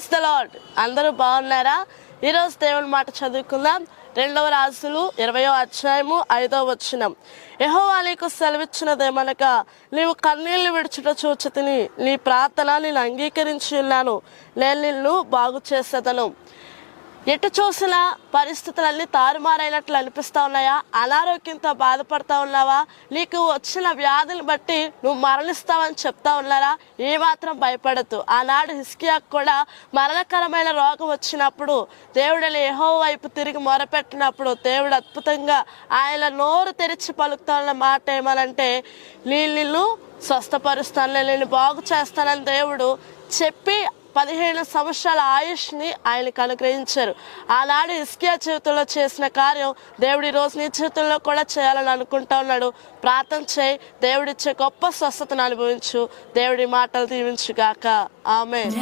Praise the lord. అందరూ బాగున్నారా? ఈరోజు దేవుని మాట చదువుకుందాం. 2వ రాజులు 20వ అధ్యాయము 5వ వచనం. యెహోవా నీకు సెలవిచ్చినదేమనగా, నీవు కన్నీళ్లు విడుచుట చూచితిని, నీ ప్రార్థన నేను అంగీకరించి ఉన్నాను, నేను నిన్ను బాగు చేసేదను. ఎటు చూసినా పరిస్థితులన్నీ తారుమారైనట్లు అనిపిస్తా ఉన్నాయా? అనారోగ్యంతో బాధపడతా ఉన్నావా? నీకు వచ్చిన వ్యాధులు బట్టి నువ్వు మరణిస్తావని చెప్తా ఉన్నారా? ఏమాత్రం భయపడద్దు. ఆనాడు హిజ్కియాకు కూడా మరణకరమైన రోగం వచ్చినప్పుడు దేవుడిని యెహోవా వైపు తిరిగి మొరపెట్టినప్పుడు దేవుడు అద్భుతంగా ఆయన నోరు తెరిచి పలుకుతా ఉన్న మాట ఏమనంటే, నిన్ను స్వస్థపరుస్తాను, నేను బాగు చేస్తానని దేవుడు చెప్పి 15 సంవత్సరాల ఆయుష్ని ఆయనకు అనుగ్రహించారు. ఆనాడు హిజ్కియా జీవితంలో చేసిన కార్యం దేవుడు ఈ రోజు నీ జీవితంలో కూడా చేయాలని అనుకుంటా ఉన్నాడు. ప్రార్థన చేయి, దేవుడిచ్చే గొప్ప స్వస్థతను అనుభవించు. దేవుడి మాటలు దీవించుగాక. ఆమేన్.